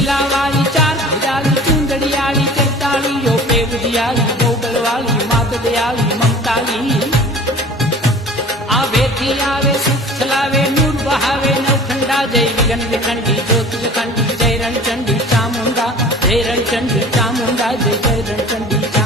લીલા વાળી ચાર ભજાલી ચુંદડિયાળી ચેતાળીઓ પેવડિયાળી ગોગલવાળી માત દયાળી મમતાળી આવેથી આવે સુખ છલાવે નૂર બહાવે નવખંડા જય વિઘન વિખંડી જ્યોતિર્ખંડી જય રણચંડી ચામુંડા જય રણચંડી ચામુંડા જય જય રણચંડી